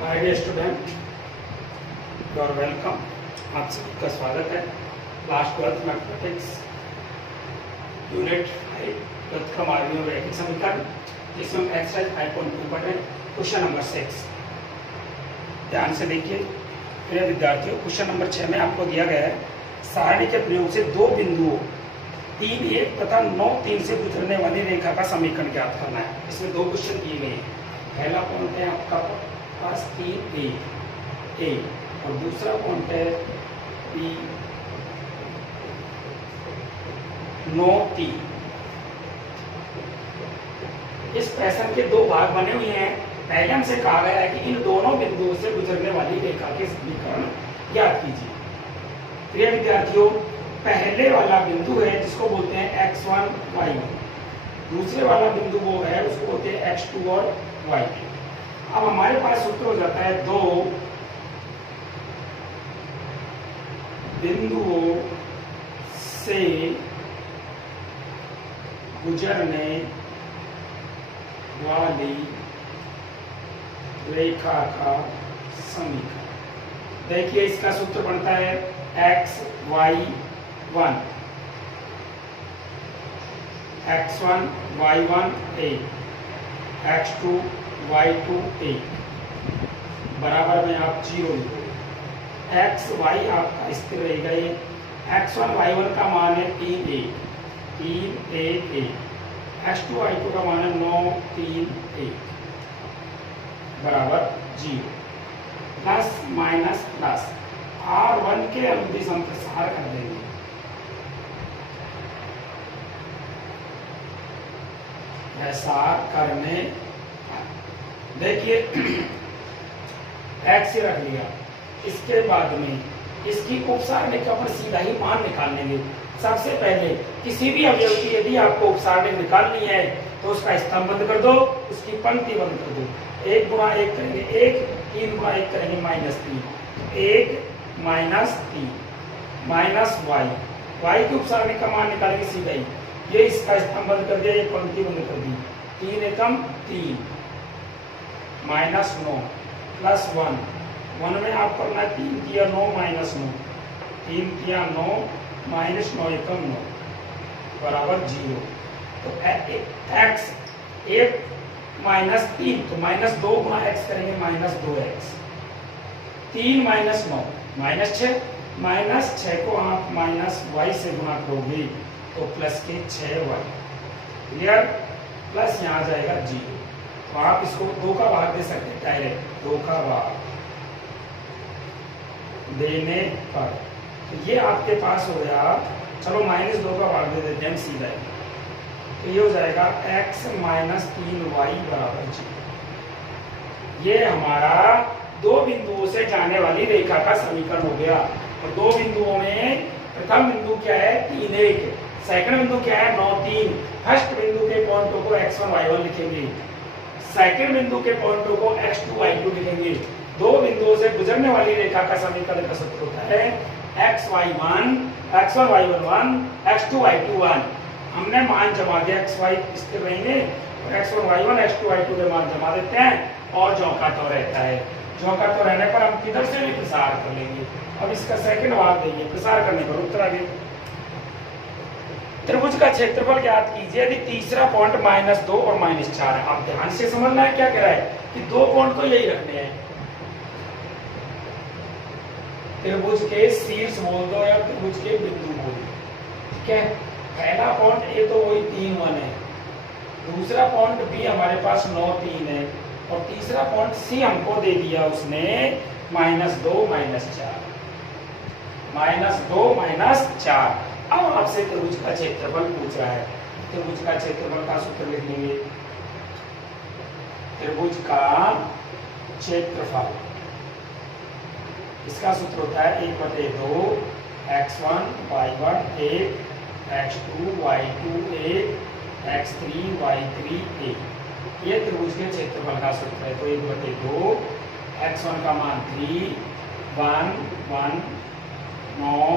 My dear student, you are welcome. आप सभी का स्वागत है क्लास 12 मैथमेटिक्स यूनिट 5 प्रथम आर्मी और रैखिक समीकरण, जिसमें हम एक्सरसाइज 5.2 पढ़ रहे हैं। क्वेश्चन नंबर 6 ध्यान से देखिए मेरे विद्यार्थियों। क्वेश्चन नंबर 6 में आपको दिया गया है सारणी के प्रयोग से दो बिंदुओं 3-1 तथा 9-3 से गुजरने वाली रेखा का समीकरण ज्ञात करना है। इसमें दो क्वेश्चन दिए गए हैं। पहला पॉइंट है आपका पास 3-1 और दूसरा पॉइंट है 9-3। इस प्रश्न के दो भाग बने हुए हैं। पहले हमसे कहा गया है कि इन दोनों बिंदुओं से गुजरने वाली रेखा के समीकरण ज्ञात कीजिए। प्रिय विद्यार्थियों, पहले वाला बिंदु है जिसको बोलते हैं x1 y1, दूसरे वाला बिंदु वो है उसको बोलते हैं x2 और y2। अब हमारे पास सूत्र हो जाता है दो बिंदुओं से गुजरने वाली रेखा का समीकरण। देखिए इसका सूत्र बनता है x1 y1 a x2 y2 a बराबर में आप 0 लिखो। x y आपका स्थिर रहेगा। ये x1 y1 का मान है 3a x2 y2 का मान है 9-3 बराबर 0। प्लस माइनस प्लस R1 के अनुदिश हम प्रसार कर देंगे। प्रसार करने देखिए x से रख लिया। इसके बाद में इसकी उपसारणी का पर सीधा ही मान निकाल लेंगे। सबसे पहले किसी भी अवयव की यदि आपको उपसारणी निकालनी है तो उसका स्तंभ बंद कर दो, उसकी पंक्ति बंद कर दो। 1 गुणा 1 करेंगे 1, 3 गुणा 1 करेंगे -3, 1 -3 माइनस y की उपसारणी का मान निकालेंगे सीधा ही। ये इसका स्तंभ बंद कर दिया, ये पंक्ति बंद कर दी। 3 एकम 3 -9 प्लस 1 में आप करना 3 किया 9 -9, 3 किया 9 -9 एकम 9 बराबर 0। तो x 1 -3 तो -2 गुणा x करेंगे -2x। 3 -9 -6 को आप -y से गुणा करोगे तो प्लस के 6y। क्लियर? प्लस यहाँ जाएगा 0। तो आप इसको 2 का भाग दे सकते हैं डायरेक्ट, 2 का भाग देने पर तो ये आपके पास हो गया। चलो -2 का भाग दे देते हैं सीधा। तो ये हो जाएगा x -3y बराबर 0। ये हमारा दो बिंदुओं से जाने वाली रेखा का समीकरण हो गया। और दो बिंदुओं में प्रथम बिंदु क्या है 3-1, सेकंड बिंदु क्या है 9-3। फर्स्ट बिंदु के पॉइंटों को x1 y1 लिखेंगे, सेकंड बिंदु के पॉइंटों को x2 y2 लिखेंगे। दो बिंदुओं से गुजरने वाली रेखा का समीकरण का सूत्र होता है x1 y1 1 x2 y2 1। हमने मान जमा दिया, xy स्थिर रहेंगे और x1 y1 x2 y2 के मान जमा देते हैं और जौका तो रहता है। जौका तो रहने पर हम किधर से भी प्रसार कर लेंगे। अब इसका सेकंड भाग देंगे, प्रसार करने पर उत्तर आ गया। त्रिभुज का क्षेत्रफल ज्ञात कीजिए यदि तीसरा पॉइंट -2 और -4 है। आप ध्यान से समझना है क्या कह रहा है कि दो पॉइंट को यही रखने हैं। त्रिभुज के शीर्ष बोल दो या त्रिभुज के बिंदु बोल दो, ठीक है। पहला पॉइंट ए तो वही 3-1 है, दूसरा पॉइंट बी हमारे पास 9-3 है और तीसरा पॉइंट सी हमको दे दिया उसने -2 -4। अब आपसे त्रिभुज का क्षेत्रफल पूछ रहा है। त्रिभुज का क्षेत्रफल का सूत्र लिख लेंगे। त्रिभुज का क्षेत्रफल इसका सूत्र होता है 1/2 x1 y1 1 x2 y2 1 x3 y3 1। ये त्रिभुज के क्षेत्रफल का सूत्र है। तो 1/2 x1 का मान 3 1 1 9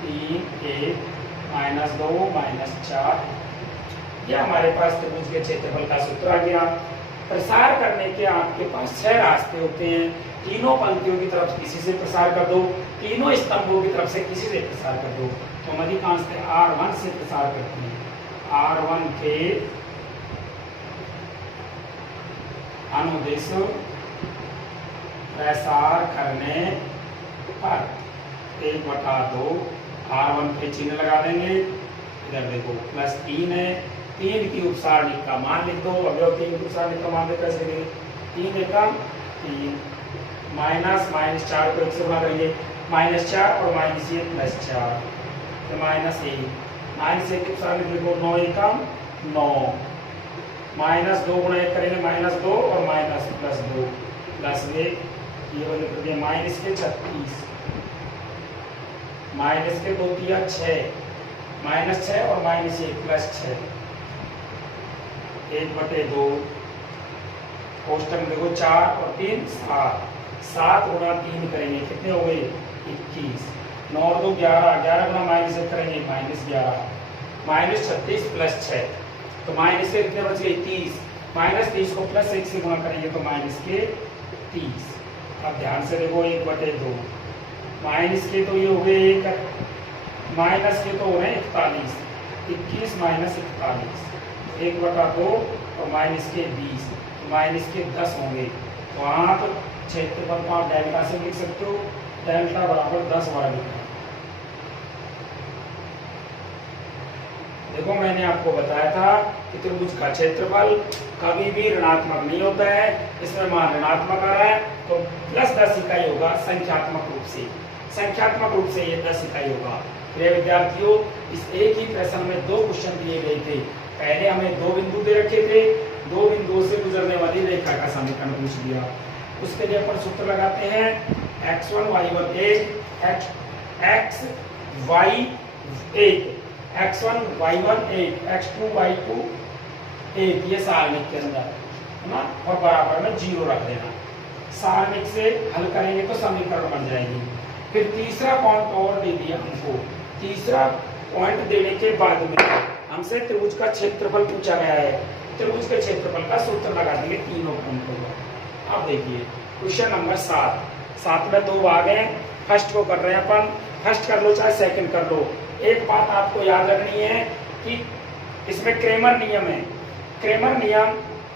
3 1 -2 -4 ये हमारे पास त्रिभुज के क्षेत्रफल का सूत्र आ गया। प्रसार करने के आपके पास 6 रास्ते होते हैं। तीनों पंक्तियों की तरफ किसी से प्रसार कर दो, तीनों स्तंभों की तरफ से किसी से प्रसार कर दो। तो हम अधिकांशतः R1 से प्रसार करते हैं। R1 के अनुदेश प्रसार करने पर 1/2 R1 पे चिन्ह लगा देंगे। इधर देखो +3 है, 3 की उपसारणिक का मान लिख दो। अवयव 3 की उपसारणिक का मान कैसे लिखेंगे? 3 एकम 3 माइनस -4 को 1 से गुणा करेंगे, -4 और -1 +4 तो -1 -1 की उपसारणिक देखो 9 एकम 9 -2 गुणा 1 करेंगे -2 और +2 +1 ये वाले कर दिया -36 माइनस के 2 दिया 6 -6 और -1 +6 1/2 कोष्टक देखो 4 और 3 7 7 गुणा 3 करेंगे कितने हो गए 21 9 और 2 11 11 गुणा -1 करेंगे -11 -36 +6 तो माइनस के कितने बच गए 30 -30 को +1 से गुणा करेंगे तो -30। अब ध्यान से देखो 1/2 माइनस के तो ये हो गए 1 माइनस के तो हो रहे 41 21 -41 1/2 और माइनस के 20 तो माइनस के 10 होंगे। तो आप क्षेत्रफल को आप डेल्टा से लिख सकते हो, डेल्टा बराबर 10 वर्ग। देखो मैंने आपको बताया था कि त्रिभुज का क्षेत्रफल कभी भी ऋणात्मक नहीं होता है। इसमें मान ऋणात्मक आ रहा है तो +10 इकाई होगा संख्यात्मक रूप से, संख्यात्मक रूप से ये 10 इकाई होगा। प्रिय विद्यार्थियों, इस एक ही प्रश्न में 2 क्वेश्चन दिए गए थे। पहले हमें 2 बिंदु दे रखे थे, 2 बिंदुओं से गुजरने वाली रेखा का समीकरण पूछ दिया। उसके लिए अपन सूत्र लगाते हैं x1 y1 8 x y 8 x1 y1 8 x2 y2 8 ये सारणिक के अंदर है ना, और बराबर में 0 रख देना। सारणिक से हल करेंगे तो समीकरण बन जाएगी। फिर तीसरा पॉइंट और दे दिया हमको। तीसरा पॉइंट देने के बाद में हमसे त्रिभुज का क्षेत्रफल पूछा गया है। त्रिभुज के क्षेत्रफल का सूत्र लगा देंगे तीनों पॉइंटों का। अब देखिए क्वेश्चन नंबर 7 में 2 भाग हैं। फर्स्ट को कर रहे हैं अपन, फर्स्ट कर लो चाहे सेकंड कर लो। एक बात आपको याद रखनी है कि इसमें क्रेमर नियम है। क्रेमर नियम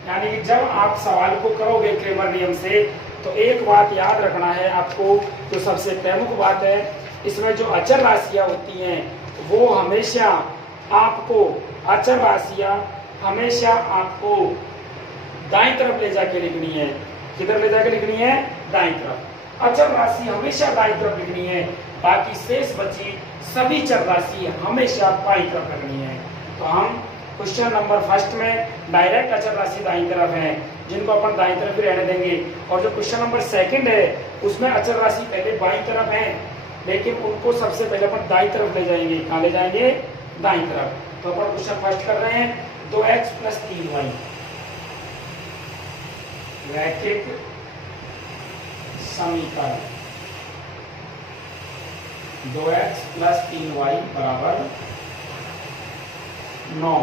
यानी कि जब आप सवाल को करोगे क्रेमर नियम से तो एक बात याद रखना है आपको, जो सबसे प्रमुख बात है, इसमें जो अचर राशियां होती हैं वो हमेशा आपको, अचर राशियां हमेशा आपको दाईं तरफ ले जाके लिखनी है। किधर ले जाके लिखनी है? दाईं तरफ। अचर राशि हमेशा दाईं तरफ लिखनी है, बाकी शेष बची सभी चर राशि हमेशा बाईं तरफ रखनी है। तो हम क्वेश्चन नंबर फर्स्ट में डायरेक्ट अचर राशि दाईं तरफ है, जिनको अपन दाईं तरफ ही रहने देंगे। और जो क्वेश्चन नंबर सेकंड है उसमें अचर राशि पहले बाईं तरफ है, लेकिन उनको सबसे पहले अपन दाईं तरफ ले जाएंगे। कहाँ ले जाएंगे? दाईं तरफ। तो अपन क्वेश्चन फर्स्ट कर रहे हैं 2x + 3y रैखिक समीकरण 2x + 3y = 9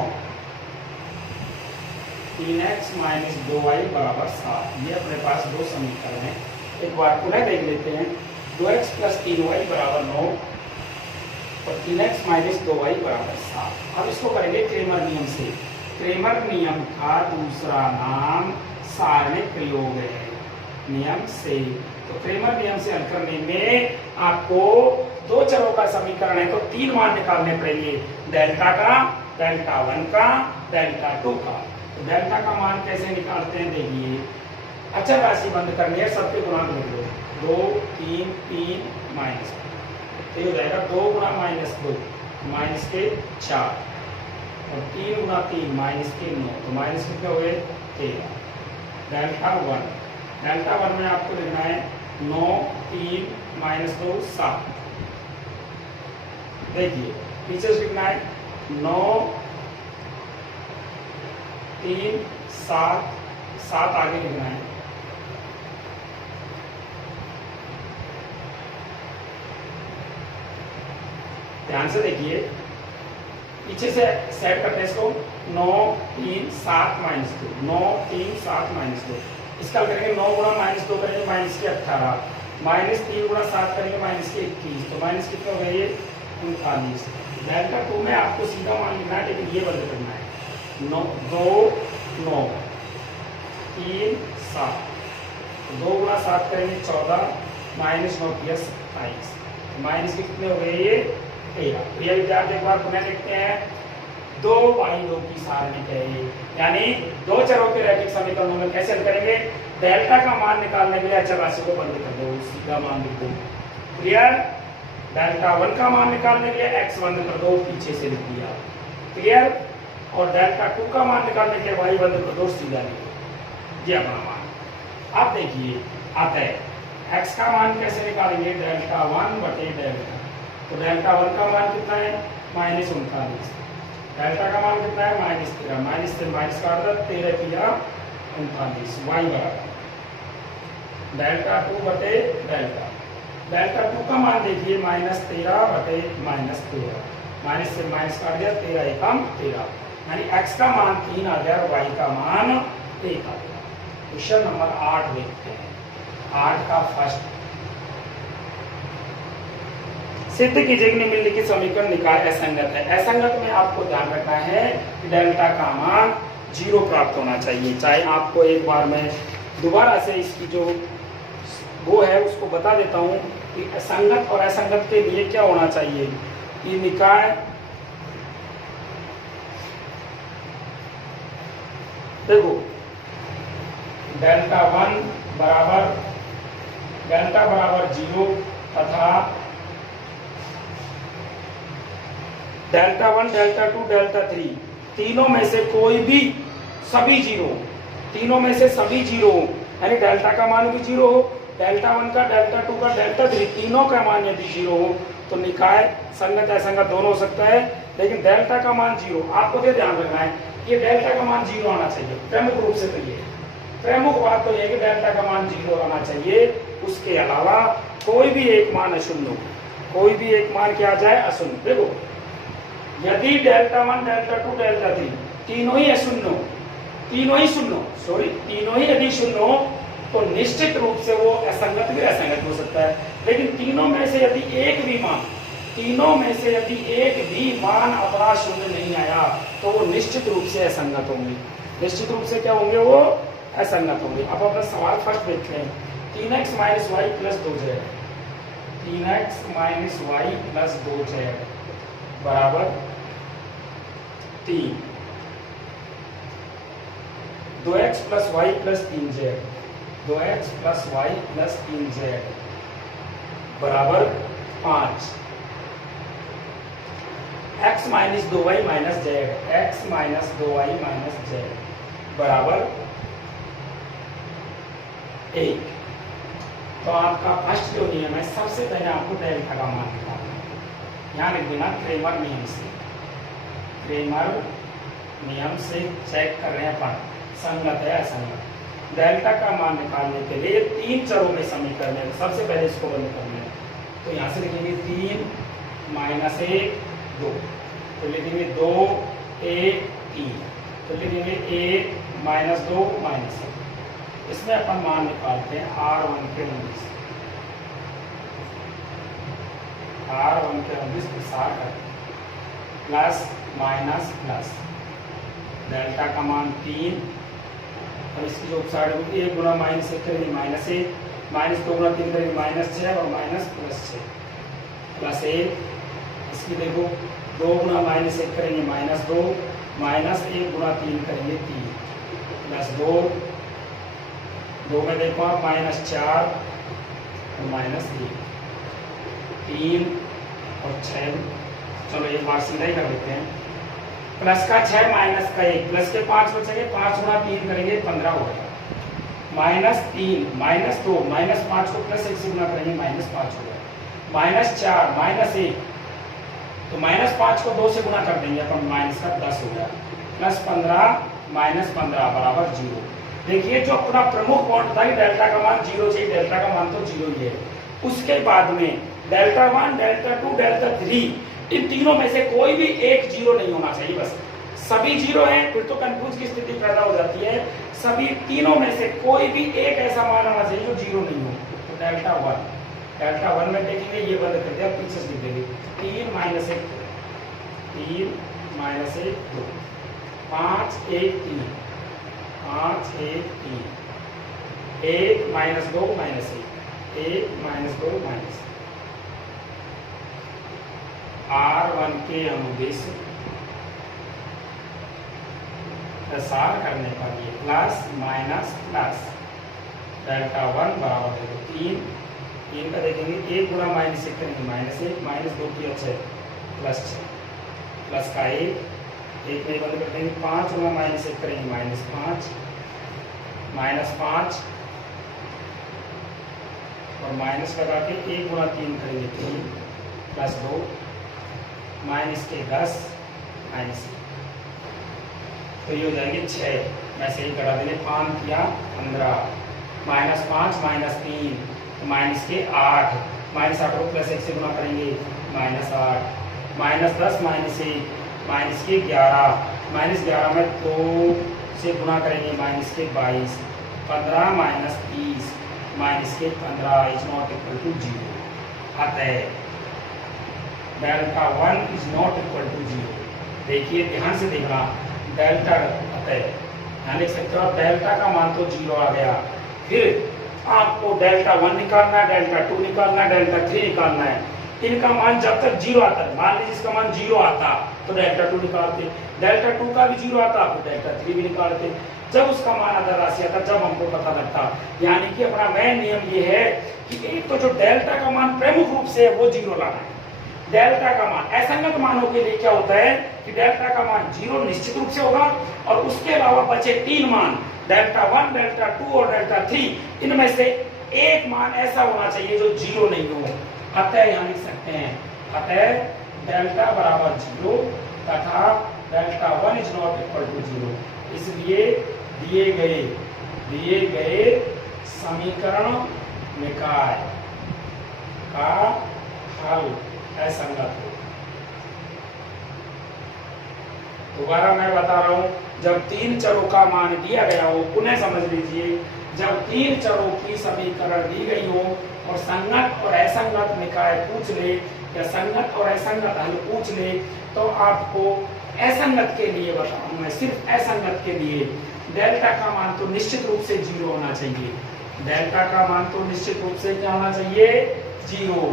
3x - 2y = 7। ये अपने पास 2 समीकरण हैं। एक बार पुनः देख लेते हैं। 2x + 3y = 9 और 3x - 2y = 7। अब इसको करेंगे क्रेमर नियम से। क्रेमर नियम का दूसरा नाम सारणिक प्रयोग है नियम से। तो क्रेमर नियम से हल करने में आपको 2 चरों का समीकरण है तो 3 मान निकालने पड़ेंगे, डेल्टा का, डेल्टा 1 का, डेल्टा 2 का। तो डेल्टा का मान कैसे निकालते हैं देखिए। अचर राशि बंद करनी है, सबके गुणांक लिख लो। 2 3 3 माइनस, तो ये हो जाएगा 2 गुणा -2 माइनस के 4 और 3 गुणा 3 माइनस के 9, तो माइनस कितने हो गए 13। डेल्टा 1 में आपको लिखना है 9 3 -2 7। देखिए पीछे से लिखना है 9 3 7 7 आगे लिखना है। ध्यान से देखिए, पीछे से सेट करते हैं इसको। 9 3 7 माइनस 2, 9 3 7 माइनस 2। इसका करेंगे 9 गुणा माइनस 2 करेंगे माइनस के 18, माइनस 3 गुणा 7 करेंगे माइनस के 21, तो माइनस कितना हो गया ये 39। डेल्टा 2 में आपको सीधा मान लिखना है, लेकिन ये बंद करना है। 9 2 9 3 7, 2 गुणा 7 करेंगे 14, माइनस 9 प्लस 27, माइनस कितने हो गए ये 13। प्रिय विद्यार्थी एक बार पुनः देखते हैं, 2 की सारणी है ये, यानी दो चरों के रैखिक समीकरणों में कैसे हल करेंगे? डेल्टा का मान निकालने के लिए अचर राशि को बंद कर दो, सीधा मान लिख दो। क्लियर? डेल्टा 1 का मान निकालने के लिए x बंद कर दो, पीछे से लिख दिया। क्लियर? और डेल्टा 2 का मान निकालने के लिए y बंद कर दो, सीधा लिख दो। ये अपना मान। अब देखिए आता है x का मान कैसे निकालेंगे? डेल्टा 1 बटे डेल्टा, तो डेल्टा 1 का मान कितना है? माइनस 39। डेल्टा का मान कितना है? माइनस 13, माइनस से माइनस काट दो, 13 3 39, y बराबर डेल्टा 2 बटे डेल्टा। डेल्टा 2 का मान देखिए माइनस 13 बटे माइनस 13, माइनस से माइनस काट दिया, 13 एकम 13, यानी x का मान 3 आ गया और y का मान 1 आ गया। क्वेश्चन नंबर 8 देखते हैं, 8 का फर्स्ट। सिद्ध कीजिए कि निम्नलिखित समीकरण निकाय असंगत है। असंगत में आपको ध्यान रखना है कि डेल्टा का मान 0 प्राप्त होना चाहिए। चाहे आपको एक बार मैं दोबारा से इसकी जो वो है उसको बता देता हूं कि असंगत और असंगत के लिए क्या होना चाहिए कि निकाय देखो डेल्टा 1 बराबर 0 तथा डेल्टा 1 डेल्टा 2 डेल्टा 3 तीनों में से कोई भी सभी जीरो, तीनों में से सभी जीरो यानी डेल्टा का मान भी 0 हो, डेल्टा 1 का डेल्टा 2 का डेल्टा 3 तीनों का मान यदि 0 हो तो निकाय संगत असंगत दोनों हो सकता है। लेकिन डेल्टा का मान 0, आपको ये ध्यान रखना है ये डेल्टा का मान 0 आना चाहिए प्रमुख रूप से। तो ये प्रमुख बात तो यह कि डेल्टा का मान 0 आना चाहिए, उसके अलावा कोई भी एक मान अशून्य हो, कोई भी एक मान क्या आ जाए अशून्य। देखो यदि डेल्टा 1 डेल्टा 2 डेल्टा 3 तीनों ही अशून्य हो, तीनों ही शून्य, सॉरी तीनों ही यदि शून्य हो तो निश्चित रूप से वो असंगत भी असंगत हो सकता है। लेकिन तीनों में से यदि एक भी मान, तीनों में से यदि एक भी मान अपना शून्य नहीं आया तो वो निश्चित रूप से असंगत होंगे, निश्चित रूप से क्या होंगे? वो असंगत होंगे। अब अपना सवाल फर्स्ट देखते हैं, 3x minus Y plus 2z, 3x minus Y plus 2z बराबर 3, 2x plus Y plus 3z, 2x plus Y plus 3z बराबर 5, x minus 2y minus z, x minus 2y minus z बराबर 1। तो आपका first जो नियम है, सबसे पहले आपको डेल्टा का मान निकालना है। यहाँ लिख देना क्रेमर नियम से, क्रेमर नियम से चेक कर रहे हैं अपन संगत है असंगत। डेल्टा का मान निकालने के लिए 3 चरों में समीकरण है, सबसे पहले इसको बंद करना है। तो यहाँ से लिखेंगे 3 माइनस 1 2, तो लिखेंगे 2 1 3, तो लिखेंगे 1 माइनस 2 माइनस 1। इसमें अपन मान निकालते हैं R1 के 19, R1 के 19 प्रसार कर प्लस माइनस प्लस डेल्टा का मान 3 और इसकी जो साइड होगी 1 गुना माइनस 1 करेंगे माइनस 1, माइनस 2 गुना 3 करेंगे माइनस 6 और माइनस प्लस 6 प्लस 1। इसकी देखो 2 गुना माइनस 1 करेंगे माइनस 2, माइनस 1 गुना 3 करेंगे 3 प्लस 2, 2 में देखो आप माइनस 4 और माइनस 1, 3 और 6। चलो एक बार सीधा ही कर लेते हैं, प्लस का 6 माइनस का 1, प्लस के 5 बचेंगे, 5 गुना 3 करेंगे 15 हो गया, माइनस 3 माइनस 2 माइनस 5 को प्लस 1 से गुना करेंगे माइनस 5 हो गया, माइनस 4 माइनस 1, तो माइनस 5 को 2 से गुना कर देंगे अपन, माइनस का 10 हो गया, प्लस 15 माइनस 15 बराबर 0। देखिए जो अपना प्रमुख पॉइंट था कि डेल्टा का मान 0 चाहिए, डेल्टा का मान तो 0 ही है। उसके बाद में डेल्टा 1 डेल्टा 2 डेल्टा 3 इन तीनों में से कोई भी एक 0 नहीं होना चाहिए, बस सभी जीरो हैं फिर तो कंफ्यूज की स्थिति पैदा हो जाती है। सभी तीनों में से कोई भी एक ऐसा मान आना चाहिए जो जीरो नहीं हो। तो डेल्टा वन में देखेंगे, ये बंद कर दिया, पीछे से लिख देंगे 3 minus 1 3 minus 1 2 5 1 3 5 1 3 1 minus 2 minus 1 minus 2 minus R1 के अनुदेश प्रसार करने पर ये plus minus plus delta one बराबर देखो 3 का देखेंगे 1 गुणा माइनस 1 करेंगे माइनस 1 माइनस 2 की 6 प्लस 6 प्लस का 1 में बंद कर देंगे 5 गुणा माइनस 1 करेंगे माइनस 5 माइनस 5 और माइनस लगा के 1 गुणा 3 करेंगे 3 प्लस 2 माइनस के 10 माइनस, तो ये हो जाएंगे 6 मैं सही करा देंगे 5 किया 15 माइनस 5 माइनस 3 तो माइनस के 8 माइनस 8 को प्लस 1 से गुणा करेंगे माइनस 8 माइनस 10 माइनस 1 माइनस के 11 माइनस 11 में 2 से गुणा करेंगे माइनस के 22 15 माइनस 30 माइनस के 15 इज नॉट इक्वल टू 0। अतः delta one is not equal to 0। देखिए ध्यान से देखना, डेल्टा अतः यहाँ लिख सकते हो आप डेल्टा का मान तो 0 आ गया, फिर आपको डेल्टा 1 निकालना है, डेल्टा 2 निकालना है, डेल्टा 3 निकालना है। इनका मान जब तक 0 आता है, मान लीजिए इसका मान 0 आता तो डेल्टा 2 निकालते, डेल्टा 2 का भी 0 आता तो डेल्टा 3 भी निकालते। जब उसका मान अदर राशि आता जब हमको पता लगता, यानी कि अपना मेन नियम ये है कि एक तो जो डेल्टा का मान प्रमुख रूप से है वो 0 लाना है। डेल्टा का मान असंगत मानों के लिए क्या होता है कि डेल्टा का मान 0 निश्चित रूप से होगा और उसके अलावा बचे 3 मान डेल्टा 1, डेल्टा 2 और डेल्टा 3, इनमें से एक मान ऐसा होना चाहिए जो 0 नहीं हो। अतः यहाँ लिख सकते हैं अतः डेल्टा बराबर 0 तथा delta 1 is not equal to 0। इसलिए दिए गए समीकरण निकाय का हल असंगत हो। दोबारा मैं बता रहा हूं, जब 3 चरों का मान दिया गया हो, पुनः समझ लीजिए, जब 3 चरों की समीकरण दी गई हो और संगत और असंगत निकाय पूछ ले या संगत और असंगत हल पूछ ले, तो आपको असंगत के लिए बताऊं मैं, सिर्फ असंगत के लिए डेल्टा का मान तो निश्चित रूप से 0 होना चाहिए। डेल्टा का मान तो निश्चित रूप से क्या होना चाहिए 0।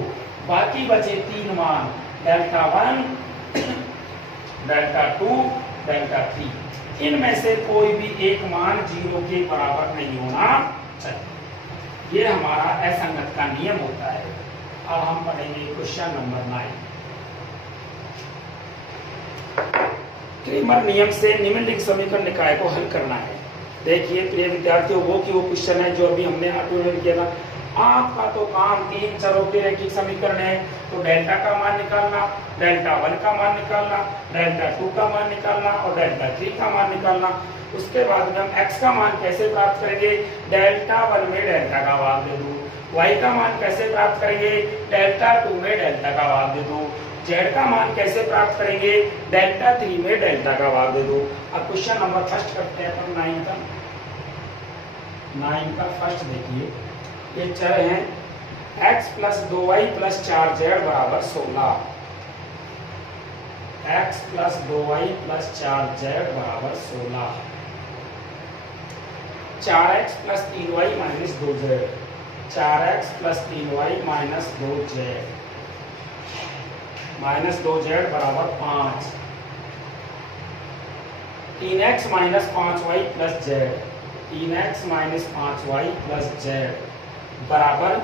बाकी बचे 3 मान डेल्टा 1, डेल्टा 2, डेल्टा 3, इनमें से कोई भी एक मान 0 के बराबर नहीं होना चाहिए। ये हमारा असंगत का नियम होता है। अब हम पढ़ेंगे क्वेश्चन नंबर 9। क्रेमर नियम से निम्नलिखित समीकरण निकाय को हल करना है। देखिए प्रिय विद्यार्थियों, वो क्वेश्चन है जो अभी हमने अटेम्प्ट किया था। आपका तो काम 3 चरों के रैखिक समीकरण है, तो डेल्टा का मान निकालना, डेल्टा 1 का मान निकालना, डेल्टा 2 का मान निकालना और डेल्टा 3 का मान निकालना। उसके बाद में हम x का मान कैसे प्राप्त करेंगे, डेल्टा 1 में डेल्टा का भाग दे दो। y का मान कैसे प्राप्त करेंगे, डेल्टा 2 में डेल्टा का भाग दे दो। z का मान कैसे प्राप्त करेंगे, डेल्टा 3 में डेल्टा का भाग दे दो। अब क्वेश्चन नंबर फर्स्ट करते हैं अपन 9 का फर्स्ट देखिए, ये चर हैं x plus 2y plus 4z बराबर 16। x plus 2y plus 4z बराबर 16। 4x plus 3y minus 2z, 4x plus 3y minus 2z, minus 2z बराबर 5। 3x minus 5y plus z, 3x minus 5y plus z बराबर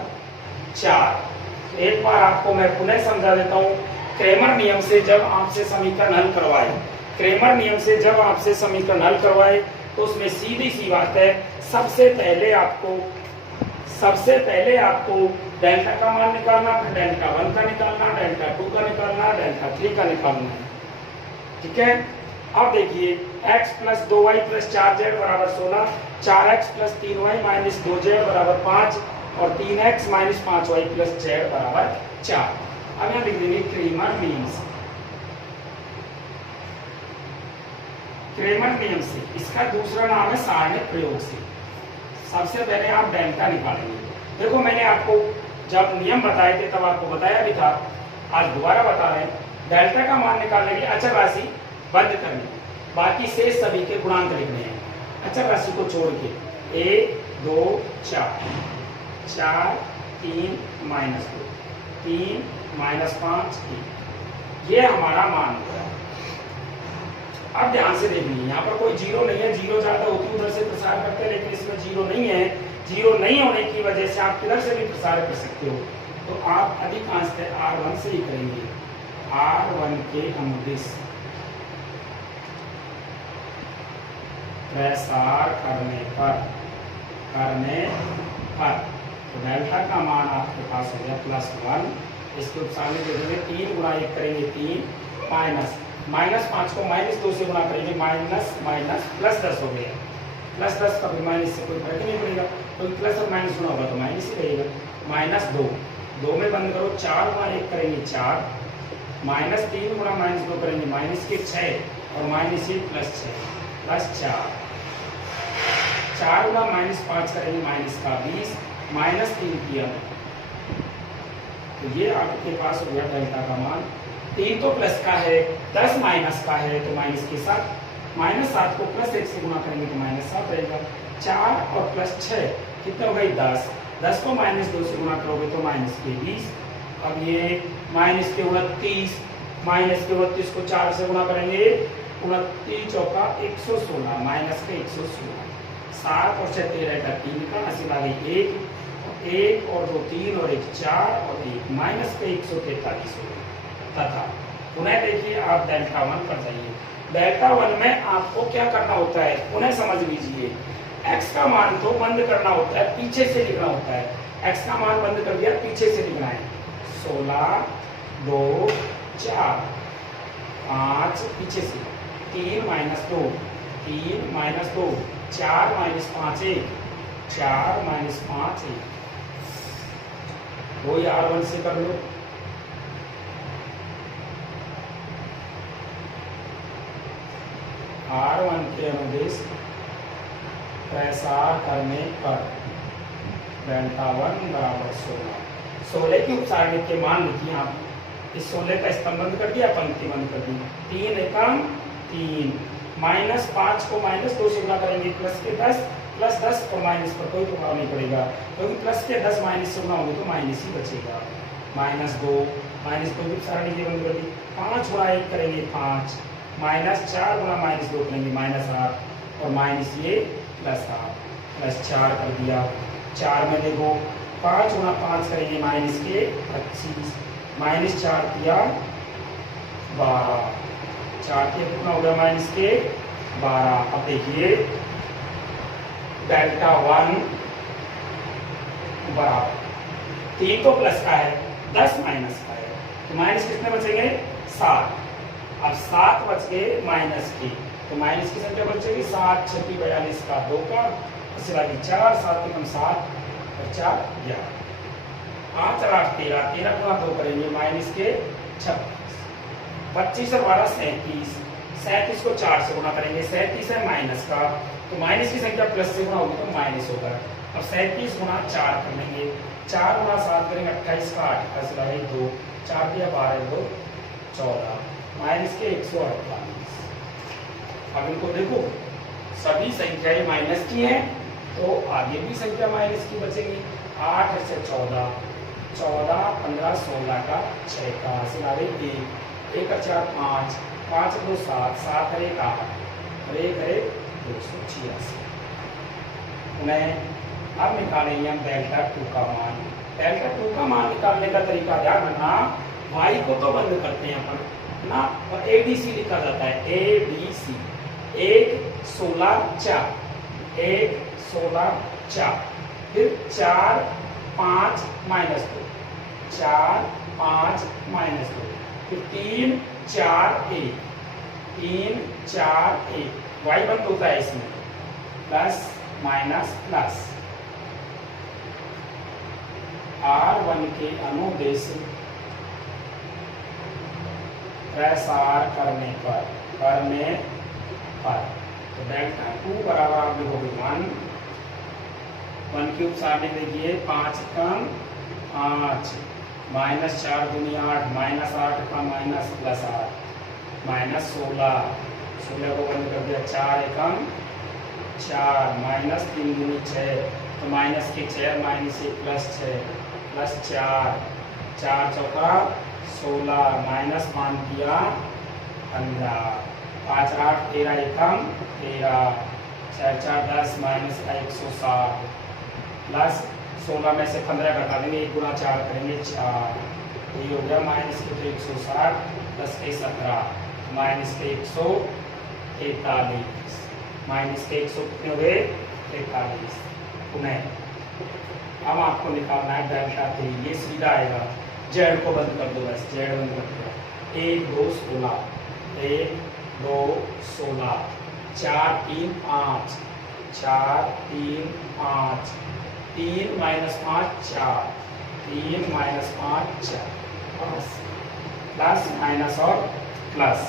4। एक बार आपको मैं पुनः समझा देता हूं। क्रेमर नियम से जब आपसे समीकरण हल करवाए, क्रेमर नियम से जब आपसे समीकरण हल करवाए तो उसमें सीधी सी बात है, सबसे पहले आपको डेल्टा का मान निकालना, फिर डेल्टा 1 का निकालना, डेल्टा 2 का निकालना, डेल्टा 3 का निकालना है। ठीक है, अब देखिए x plus 2y plus 4z बराबर 16, 4x plus 3y minus 2z बराबर 5 और 3x minus 5y plus z बराबर 4। अब यहाँ लिख देंगे क्रेमर नियम से। क्रेमर नियम से, इसका दूसरा नाम है सारणिक प्रयोग से। सबसे पहले आप डेल्टा निकालेंगे। देखो मैंने आपको जब नियम बताए थे तब आपको बताया भी था, आज दोबारा बता रहे हैं। डेल्टा का मान निकालने के लिए अचर राशि बंद करनी है, बाकी शेष सभी के गुणांक लिखने हैं। अचर राशि को छोड़ के 1 2 4 4 3 -2 3 -5 1, ये हमारा मान होगा। अब ध्यान से देखिए, यहाँ पर कोई जीरो नहीं है, जीरो ज्यादा होती उधर से प्रसार करते हैं, लेकिन इसमें जीरो नहीं है। जीरो नहीं होने की वजह से आप किधर से भी प्रसार कर सकते हो, तो आप अधिकांशतः R1 से ही करेंगे। R1 के अनुदिश प्रसार करने पर तो डेल्टा का मान आपके पास हो गया +1। इसके सामने देखेंगे 3 गुणा 1 करेंगे 3 -5 को -2 से गुणा करेंगे +10 हो गया। +10 का भी माइनस से कोई फर्क नहीं पड़ेगा, तो प्लस और माइनस गुणा होगा तो माइनस ही रहेगा। -2 में बंद करो, 4 गुणा 1 करेंगे 4 -3 गुणा -2 करेंगे -6 और -1 +6 +4 गुणा -5 करेंगे -20 -3 किया, तो ये आपके पास हो गया डेल्टा का मान। 3 तो प्लस का है, 10 माइनस का है तो माइनस के साथ, -7 को +1 से गुणा करेंगे तो -7 रहेगा। 4 और +6 कितने हो गई 10 को -2 से गुणा करोगे तो -20। अब ये -29 को 4 से गुणा करेंगे 29 चौका 116 -116 7 और 6 13 का 3 का हासिल आ गई 1 और 2 3 और 1 4 और 1 -143 हो गई। तथा पुनः देखिए आप डेल्टा 1 पर जाइए। डेल्टा 1 में आपको क्या करना होता है, पुनः समझ लीजिए। x का मान तो बंद करना होता है, पीछे से लिखना होता है। x का मान बंद कर दिया, पीछे से लिखना है। 16 2 4 5 पीछे से 3 -2 3 -2 4 -5 1 4 -5 1, वही R1 से कर लो। R1 के अनुदिश प्रसार करने पर डेल्टा 1 बराबर 16 की उपसारणिक के मान लिखिए आप। इस 16 का स्तंभ बंद कर दिया, पंक्ति बंद कर दी। 3 एकम 3 -5 को -2 से गुणा करेंगे प्लस के 10 और माइनस पर कोई प्रभाव नहीं पड़ेगा, क्योंकि प्लस के 10 माइनस से गुणा होंगे तो माइनस ही बचेगा। -2 की उपसारणिक के बंद कर दी। 5 गुणा 1 करेंगे 5 -4 गुणा -2 करेंगे -8 और माइनस ये +8 +4 कर दिया। 4 में देखो 5 गुणा 5 करेंगे -25 -4 किया 12 4 के कितना हो गया -12। अब देखिए डेल्टा 1 बराबर 3 तो प्लस का है, 10 माइनस का है, तो माइनस कितने बचेंगे 7। अब 7 बच गए माइनस के, तो माइनस की संख्या बचेगी 7 6 42 का 2 का 4 7 कम 7 और 4 11 5 और 8 13 13 गुणा 2 करेंगे माइनस के 26 25 और 12 37 37 को 4 से गुणा करेंगे 37 है माइनस का, तो माइनस की संख्या प्लस से गुणा होगी तो माइनस होगा। अब 37 गुणा 4 कर लेंगे, 4 गुणा 7 करेंगे 28 का 8 का सिलाई 2 4 दिया 12 2 14 माइनस के 148। अब इनको देखो सभी संख्याएं माइनस की हैं, तो आगे भी संख्या माइनस की बचेगी। 8 से 14 14 15 16 का 6 का सिलाई 1 1 4 5 5 2 7 7 और 1 8 और 1 है 286। उन्हें अब निकालेंगे हम डेल्टा 2 का मान। डेल्टा 2 का मान निकालने का तरीका ध्यान रखना, y को तो बंद करते हैं अपन ना, और एडीसी लिखा जाता है एडीसी 1 16 4 1 16 4 फिर 4 5 -2 4 5 -2 फिर 3 4 1 3 4 1 y बंद होता है इसमें प्लस माइनस प्लस R1 के अनुदेश प्रसार करने पर पर। तो डेल्टा 2 बराबर आप लिखोगे 1 क्यूब सामने देखिए 5 कम 5 माइनस 4 दूनी 8 माइनस 8 का माइनस प्लस 8 माइनस 16 को बंद कर दिया 4 एकम 4 माइनस 3 दूनी 6 तो माइनस के 6 माइनस 1 प्लस 6 प्लस 4 4 चौका 16 माइनस 5 किया 15 5 8 13 एकम 13 4 4 10 माइनस का 160 प्लस 16 में से 15 घटा देंगे 1 गुणा 4 करेंगे 4 ये हो गया माइनस के 160 प्लस के 17 माइनस के 143 माइनस के 100 कितने हो गए 43। पुनः अब आपको निकालना है डेल्टा 3 ये सीधा आएगा जेड को बंद कर दो बस जेड बंद कर दो 1 2 16 1 2 16 4 3 5 4 3 5 3 माइनस 5 4 3 माइनस 5 4 प्लस माइनस और प्लस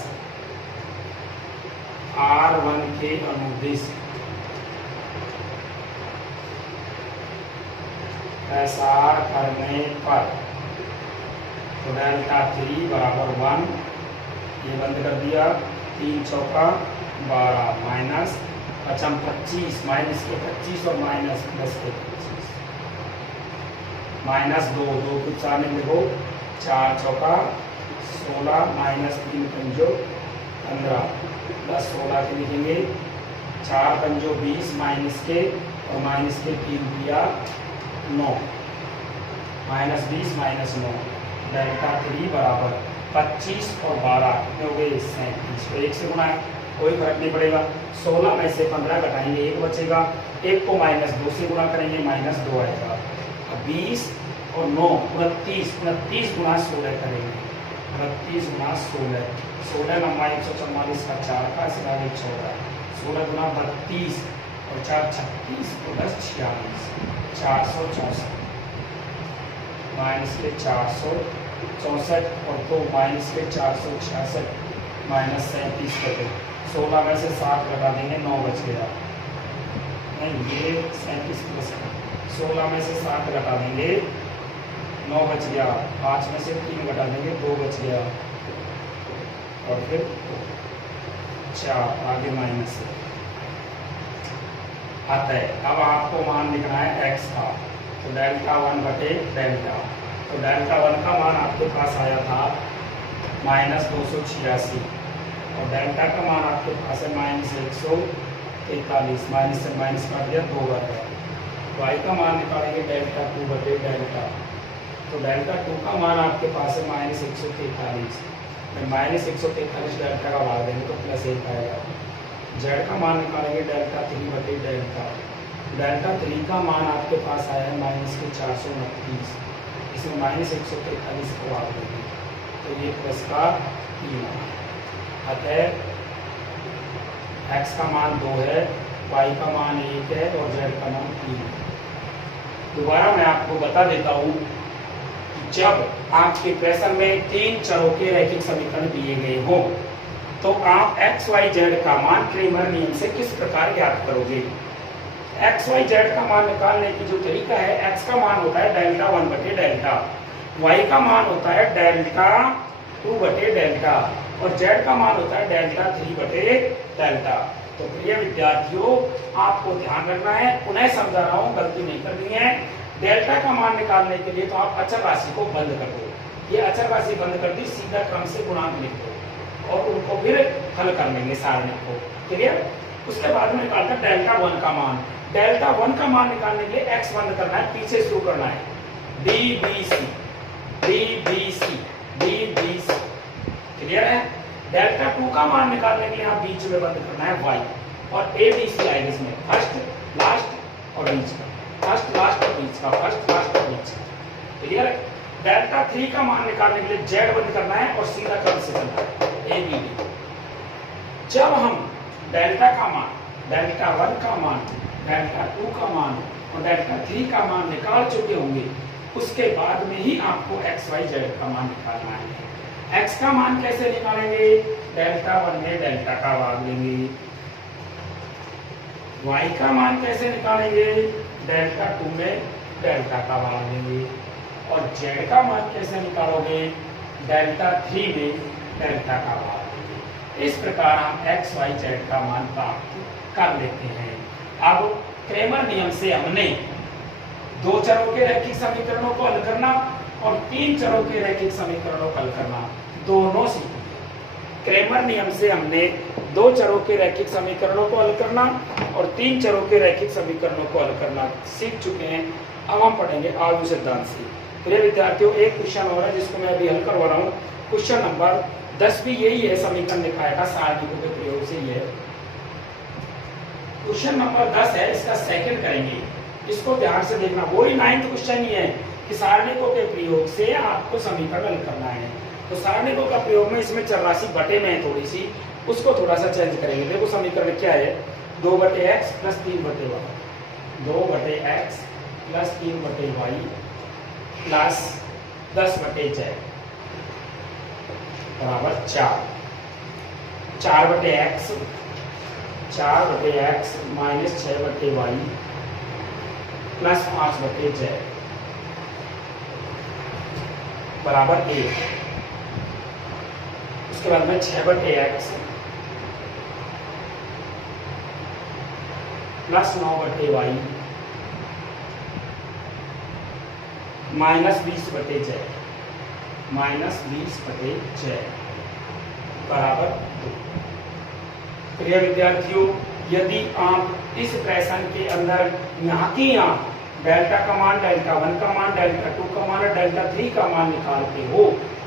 R1 के अनुदिश प्रसार करने पर तो डेल्टा 3 बराबर 1 ये बंद कर दिया 3 चौका 12 माइनस 25 माइनस के 25 और माइनस प्लस के 25 माइनस 2 कुछ सामने लिखो 4 चौका 16 माइनस 3 पंजो 15 प्लस 16 के लिखेंगे 4 पंजो 20 माइनस के और माइनस के 3 दिया 9 माइनस 20 माइनस 9 डेल्टा 3 बराबर 25 और 12 कितने हो गए 37 को 1 से गुणा है कोई फर्क नहीं पड़ेगा 16 में से 15 घटाएंगे 1 बचेगा 1 को माइनस 2 से गुणा करेंगे माइनस 2 आएगा 20 और 9 29 गुणा 16 करेंगे 29 गुणा 16 लंबा 144 का 4 का सिरा 14 16 गुणा 32 और 4 36 और 10 46 464 माइनस के 464 और 2 माइनस के 466 माइनस 37 कटे 16 में से 7 घटा देंगे 9 बच गया नहीं ये 37 प्लस 16 में से 7 घटा देंगे 9 बच गया 5 में से 3 घटा देंगे 2 बच गया और फिर 4 आगे माइनस आता है। अब आपको मान लिखना है x का तो डेल्टा 1 बटे डेल्टा तो डेल्टा 1 का मान आपके पास आया था माइनस 286 और डेल्टा का मान आपके पास है माइनस 143 माइनस से माइनस कर दिया 2 बार y का मान निकालेंगे डेल्टा 2 बटे डेल्टा तो डेल्टा 2 का मान आपके पास है माइनस 143 माइनस 143 डेल्टा का भाग देंगे तो प्लस 1 आएगा। जेड का मान निकालेंगे डेल्टा 3 बटे डेल्टा 3 का मान आपके पास आया है माइनस के 429 इसमें माइनस 143 को भाग देंगे तो ये प्लस का 3 अतः x का मान 2 है y का मान 1 है और z का मान 3 है। दोबारा मैं आपको बता देता हूँ जब आपके प्रश्न में 3 चरों के रैखिक समीकरण दिए गए हो तो आप x y z का मान क्रेमर नियम से किस प्रकार ज्ञात करोगे। x y z का मान निकालने की जो तरीका है x का मान होता है डेल्टा 1 बटे डेल्टा y का मान होता है डेल्टा 2 बटे डेल्टा और z का मान होता है डेल्टा 3 बटे डेल्टा। तो प्रिय विद्यार्थियों आपको ध्यान रखना है पुनः समझा रहा हूँ गलती नहीं करनी है। डेल्टा का मान निकालने के लिए तो आप अचर राशि को बंद कर दो ये अचर राशि बंद कर दी सीधा क्रम से गुणांक लिख दो और उनको फिर हल कर लेंगे सारणी को क्लियर। उसके बाद में निकालता है डेल्टा 1 का मान डेल्टा 1 का मान निकालने के लिए x बंद करना है पीछे शुरू करना है DBC क्लियर है। डेल्टा 2 का मान निकालने के लिए यहाँ बीच में बंद करना है y और ABC आएगा इसमें फर्स्ट लास्ट और बीच का फर्स्ट लास्ट और बीच का फर्स्ट लास्ट और बीच का क्लियर है। डेल्टा 3 का मान निकालने के लिए z बंद करना है और सीधा क्रम से चलना है ABD। जब हम डेल्टा का मान डेल्टा 1 का मान डेल्टा 2 का मान और डेल्टा 3 का मान निकाल चुके होंगे उसके बाद में ही आपको x y z का मान निकालना है। x का मान कैसे निकालेंगे डेल्टा 1 में डेल्टा का भाग लेंगे y का मान कैसे निकालेंगे, डेल्टा 2 में डेल्टा का मान लेंगे, और z का मान कैसे निकालोगे, डेल्टा 3 में डेल्टा का मान लेंगे। इस प्रकार हम x, y, z का मान प्राप्त कर लेते हैं। अब क्रेमर नियम से हमने दो चरों के रैखिक समीकरणों को हल करना और तीन चरों के रैखिक समीकरणों को हल करना दोनों सीखे। क्रेमर नियम से हमने दो चरों के रैखिक समीकरणों को हल करना और तीन चरों के रैखिक समीकरणों को हल करना सीख चुके हैं। अब हम पढ़ेंगे आव्यूह सिद्धांत से। प्रिय विद्यार्थियों, एक क्वेश्चन हो रहा है जिसको मैं अभी हल करवा रहा हूँ। क्वेश्चन नंबर 10 भी यही है, समीकरण दिखाएगा सारणिकों के प्रयोग से। ये क्वेश्चन नंबर 10 है, इसका सेकंड करेंगे। इसको ध्यान से देखना, वही 9th क्वेश्चन ही है कि सारणिकों के प्रयोग से आपको समीकरण हल करना है। तो सारणिकों का प्रयोग में इसमें चरराशि बटे में है थोड़ी सी, उसको थोड़ा सा चेंज करेंगे। देखो समीकरण क्या है, 2/x plus 3/y, 2/x plus 3/y plus 10/z बराबर 4, 4/x minus 6/y plus 5/z बराबर 1। उसके बाद में 6/x plus 9/y minus 20/z बराबर 2। प्रिय विद्यार्थियों, यदि आप इस प्रश्न के अंदर यहाँ की यहाँ डेल्टा का मान, डेल्टा 1 का मान, डेल्टा 2 का मान और डेल्टा 3 का मान निकालते हो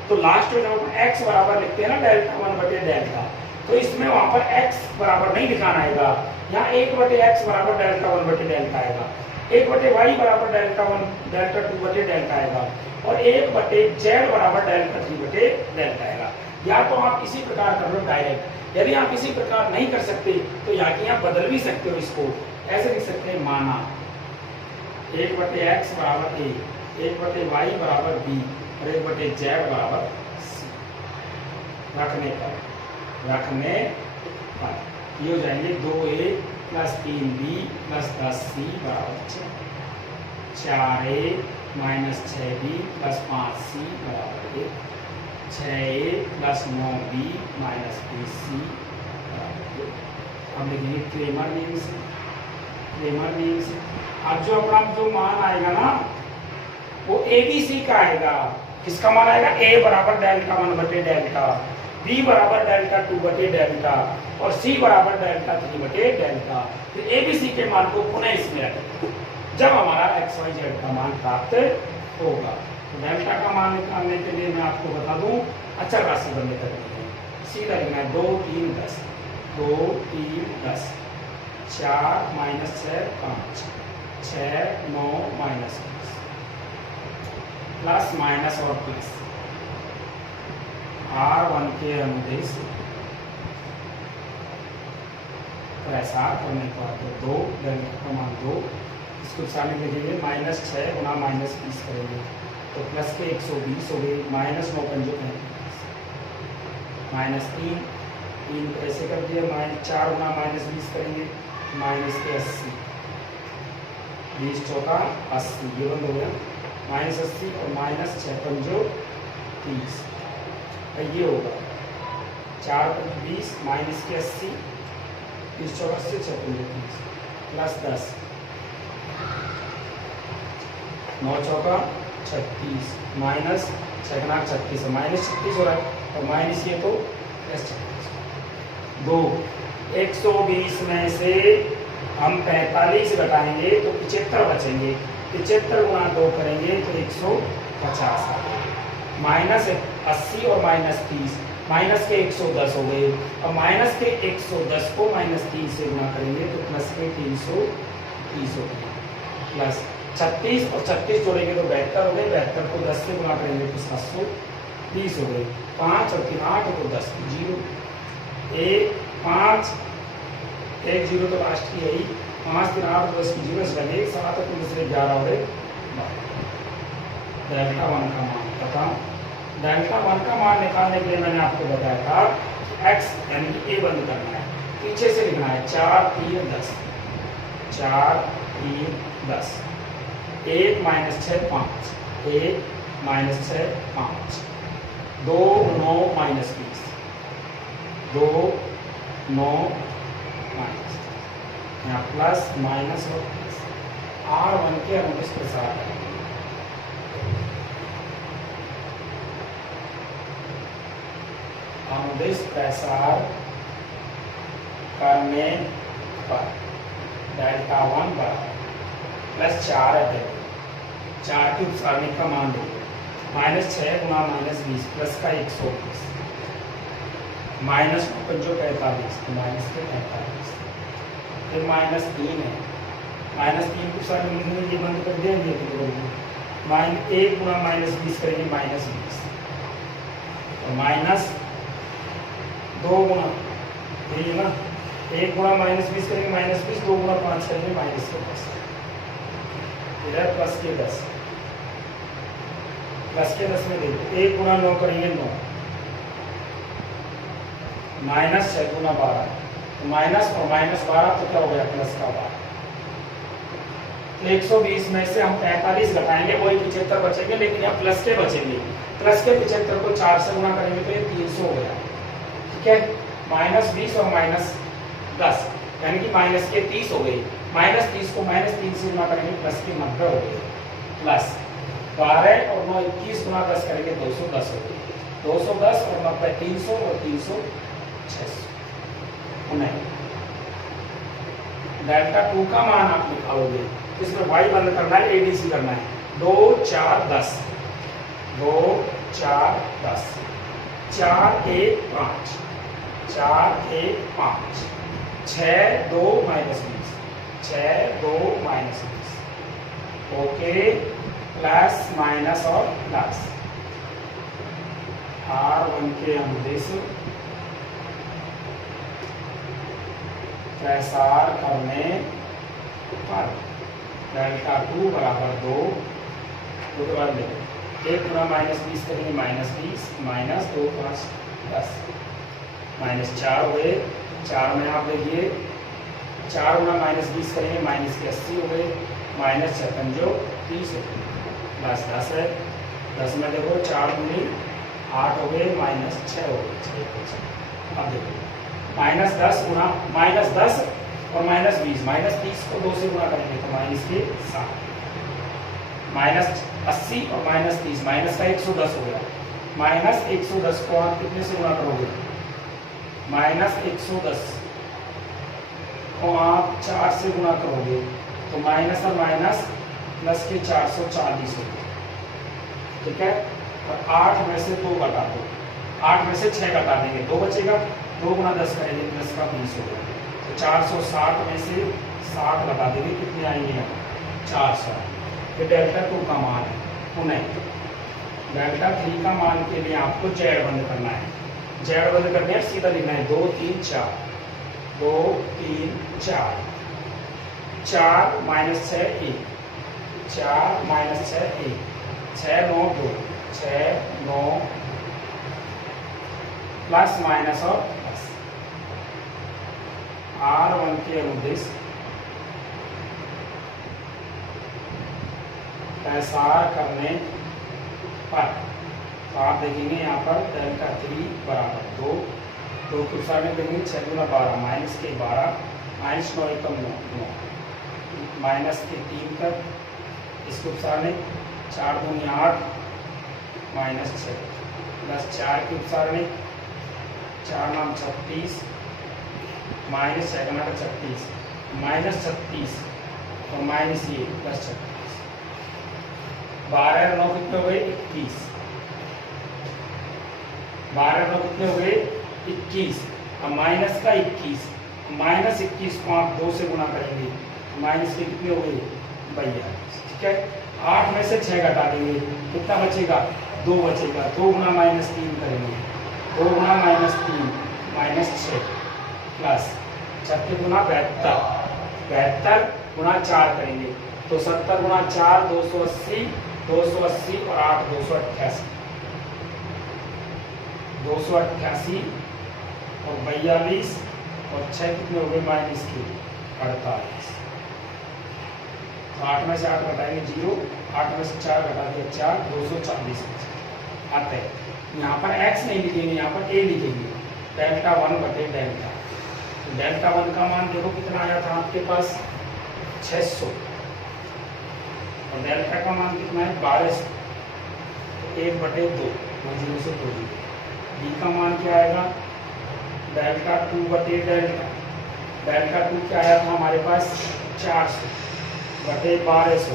तो लास्ट में जब x बराबर लिखते हैं ना डेल्टा 1/डेल्टा, तो इसमें वहां पर x बराबर नहीं लिखाना आएगा। यहाँ 1/x बराबर डेल्टा 1/डेल्टा आएगा, 1/y बराबर डेल्टा 1 डेल्टा 2/डेल्टा आएगा और 1/z बराबर डेल्टा 3/डेल्टा आएगा। या तो आप इसी प्रकार कर लो डायरेक्ट, यदि आप इसी प्रकार नहीं कर सकते तो यहाँ की यहाँ बदल भी सकते हो। इसको ऐसे लिख सकते हैं, माना 1/x बराबर a, 1/y बराबर b और 1/z बराबर c। रखने पर ये हो जाएंगे 2a plus 3b plus 10c बराबर 4a minus 6b plus 5c बराबर 1, 6a plus 9b minus 20c बराबर 1। अब लिखेंगे क्रेमर नियम से। अब जो अपना जो मान आएगा ना वो ABC का आएगा। किसका मान आएगा, A बराबर डेल्टा 1/डेल्टा, B बराबर डेल्टा 2/डेल्टा और C बराबर डेल्टा 3/डेल्टा। तो ABC के मान को पुनः इसमें रखें जब हमारा XYZ का मान प्राप्त होगा। तो डेल्टा का मान निकालने के लिए मैं आपको बता दूं, अचल राशि बनने करनी है। सीधा लिखना है 2 3 10, 2 3 10, 4 माइनस 6 5, 6 9 माइनस 20 प्लस माइनस और प्लस R1 के अनुदेश प्रसार करने पर 2 डेल्टा का मान 2, इसको सामने लिखेंगे माइनस 6 गुना माइनस 20 करेंगे तो प्लस के 120 हो गई, माइनस 9 पंजे माइनस 3 ऐसे कर दिया, माइनस 4 गुना माइनस 20 करेंगे माइनस के 80, 20 चौका 80, ये बंद हो गया माइनस 80 और माइनस 6 पंजो 30। ये होगा 4 × 20 माइनस के 80, 30 चौका 80, 6 पंजो 30 प्लस 10, 9 चौका 36 माइनस 6 × 36 माइनस 36 हो रहा है और माइनस ये तो प्लस 36। 2 120 में से हम 45 घटाएंगे तो 75 बचेंगे, 75 गुना 2 करेंगे तो 150, माइनस 80 और माइनस 30, माइनस के 110 हो गए और माइनस के 110 को माइनस 3 से गुना करेंगे तो प्लस के 330 हो गए, प्लस 36 और 36 जोड़ेंगे तो 72 हो गए, 72 को 10 से गुना करेंगे तो 720 हो गए, 5 और 3 8 तो 10 0 1 5 1 0 तो लास्ट की है ही, 5 3 8 10 की 0 से लगे 7 और 3 से 11 हो गए। डेल्टा 1 का मान तथा डेल्टा 1 का मान निकालने के लिए मैंने आपको बताया था x यानी कि a बंद करना है, पीछे से लिखना है 4 3 10, 4 3 10, 1 माइनस 6 5, 1 माइनस 6 5, 2 9 माइनस 20, 2 9 माइनस, यहाँ प्लस माइनस और प्लस, R1 के अनुदिश प्रसार करेंगे। अनुदिश प्रसार करने पर डेल्टा 1 बराबर प्लस 4 है, 4 की सारणी का मान दो, माइनस 6 गुना माइनस 20 प्लस का 120, माइनस 45, माइनस के 45, फिर माइनस 3 है, माइनस 3 की सारणी लिखने ये बंद कर देंगे तो माइनस 1 गुना माइनस 20 करेंगे माइनस 20, तो माइनस 2 गुना ये ना 1 गुना माइनस 20 करेंगे माइनस 20, 2 गुना 5 करेंगे माइनस के 10, इधर प्लस के 10, प्लस के 10 में देखो 1 गुना 9 करेंगे 9, माइनस 6 गुना 12, तो माइनस और माइनस 12 तो क्या हो गया प्लस का 12, तो 120 में से हम 45 घटाएंगे वही 75 बचेंगे, लेकिन यहाँ प्लस के बचेंगे, प्लस के 75 को 4 से गुना करेंगे तो ये 300 हो गया, ठीक है। माइनस 20 और माइनस 10 यानी कि माइनस के 30 हो गई, माइनस 30 को माइनस 3 से गुना करेंगे प्लस के 90 हो गई, प्लस 12 और 9 21 गुना 10 करेंगे 210 हो गई, 210 और 90 300 और 300 600 नहीं। डेल्टा 2 का मान आप निकालोगे, इसमें y बंद करना है, एडीसी करना है, 2 4 10, 2 4 10, 4 1 5, 4 1 5, 6 2 minus 20, 6 2 minus 20, okay, plus minus और प्लस, R1 के अनुदिश प्रसार करने पर डेल्टा 2 बराबर 2, तो के बाद देखो 1 गुना माइनस 20 करेंगे माइनस 20, माइनस 2 5 10, माइनस 4 हुए, 4 में आप देखिए 4 गुना माइनस 20 करेंगे माइनस के 80 हो गए, माइनस 56 जो 30 हो गए, प्लस 10 है, 10 में देखो 4 गुनी 8 हो गए, माइनस 6 हो गए, 6। अब देखो माइनस 10 गुना माइनस 10 और माइनस 20, माइनस 30 को 2 से गुना करेंगे तो माइनस के 7, माइनस 80 और माइनस 30, माइनस का 110 हो गया, माइनस 110 को आप कितने से गुना करोगे, माइनस 110 को आप 4 से गुना करोगे तो माइनस और माइनस प्लस के 440 हो गए, ठीक है। और 8 में से 2 घटा दो, 8 में से 6 घटा देंगे 2 बचेगा, 2 गुना 10 करेंगे प्लस का 20 हो गया, तो 460 में से 60 घटा देंगे, कितने आएंगे 400, फिर डेल्टा 2 का मान है नहीं, डेल्टा 3 का मान के लिए आपको जेड बंद करना है, जेड बंद करने है सीधा लिखना है 2 3 4, 2 3 4, 4 माइनस 6 1, 4 माइनस 6 1, 6 9 2, 6 9 प्लस माइनस और प्लस, R1 के अनुदिश प्रसार करने पर, तो आप देखेंगे यहाँ पर डेल्टा 3 बराबर 2, 2 की सारणी देंगे 6 गुना 12, माइनस के 12, माइनस 9 एकम 9, माइनस के 3 तक, इसको सारणी 4 दूनी 8, माइनस 6, प्लस 4 की सारणी 4 नाम 36, माइनस 6 का 36, माइनस 36 और माइनस ये प्लस 36, 12 और 9 कितने हो गए 21, 12 और 9 कितने हो गए 21, अब माइनस का 21, माइनस 21 को आप 2 से गुना करेंगे, माइनस के कितने हो गए 42, ठीक है। 8 में से 6 घटा देंगे, कितना बचेगा 2 बचेगा, 2 गुना माइनस 3 करेंगे, 2 गुना माइनस 3 माइनस 6 प्लस 36 गुना 72, 72 गुना 4 करेंगे तो 70 गुना 4 280, 280 और 8 288, 288 और 42 और 6 कितने हो गए माइनस के 48, तो 8 में से 8 घटाएंगे 0, 8 में से 4 घटा दिया 4, 240 आता है। यहाँ पर x नहीं लिखेंगे, यहाँ पर a लिखेंगे, डेल्टा 1 बटे डेल्टा। तो डेल्टा 1 का मान देखो कितना आया था आपके पास 600, और डेल्टा का मान कितना है 1200, तो 1 बटे 2, 0 से 2। b का मान क्या आएगा डेल्टा 2 बटे डेल्टा, डेल्टा 2 क्या आया था हमारे पास 400 बटे 1200,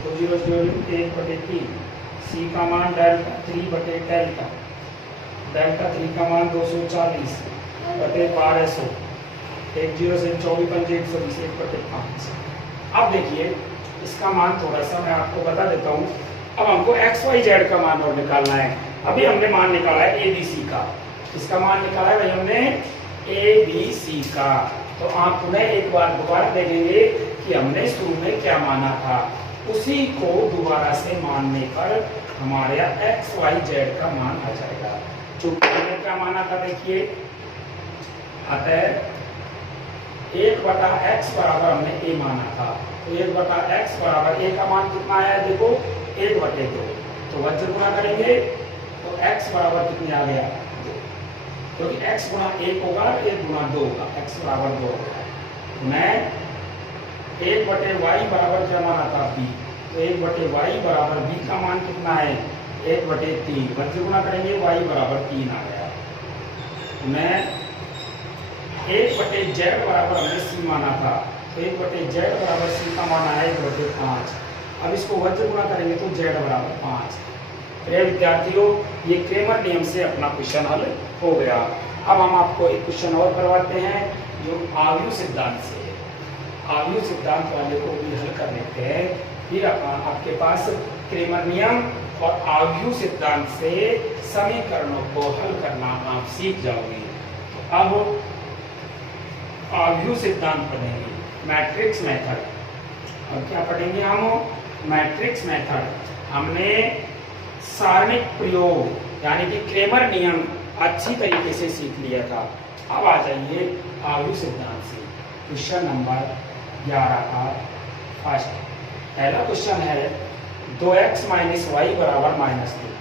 2 0 0 1 बटे 3। सी का मान डेल्टा 3 बटे डेल्टा, डेल्टा 3 का मान 240 बटे 1200, 1 0 से 24 5 120, 1 बटे 5। अब देखिए इसका मान थोड़ा सा मैं आपको बता देता हूँ। अब हमको एक्स वाई जेड का मान और निकालना है। अभी हमने मान निकाला है ए बी सी का, इसका मान निकाला है भाई हमने ए बी सी का। तो आप पुनः एक बार दोबारा देखेंगे कि हमने शुरू में क्या माना था, उसी को दोबारा से मानने पर हमारे यहाँ एक्स वाई जेड का मान आ जाएगा। चूंकि हमने क्या माना था देखिए, अतः 1/x बराबर हमने a माना था, तो 1/x बराबर a का मान कितना आया है देखो 1/2। तो वज्र गुणा करेंगे तो x बराबर कितने आ गया, क्योंकि x गुणा 1 होगा 1 गुणा 2 होगा, x बराबर 2 होगा। मैं 1/y बराबर क्या माना था b, तो 1/y बराबर b का मान कितना है 1/3, वज्र गुणा करेंगे y बराबर 3 आ गया। मैं 1/z बराबर हमने c माना था, तो 1/z बराबर c का मान आया 1/5। अब इसको वज्र गुणा करेंगे तो z बराबर 5। प्रिय विद्यार्थियों, ये क्रेमर नियम से अपना क्वेश्चन हल हो गया। अब हम आपको एक क्वेश्चन और करवाते हैं जो आव्यूह सिद्धांत से है। आव्यूह सिद्धांत वाले को भी हल कर लेते हैं, फिर आपके पास क्रेमर नियम और आव्यूह सिद्धांत से समीकरणों को हल करना आप सीख जाओगे। तो अब आव्यूह सिद्धांत पढ़ेंगे, मैट्रिक्स मेथड। अब क्या पढ़ेंगे हम, मैट्रिक्स मेथड। हमने सारणिक प्रयोग यानी कि क्रेमर नियम अच्छी तरीके से सीख लिया था। अब आ जाइए आव्यूह सिद्धांत से क्वेश्चन नंबर 11 का फर्स्ट। पहला क्वेश्चन है 2x माइनस वाई बराबर -2,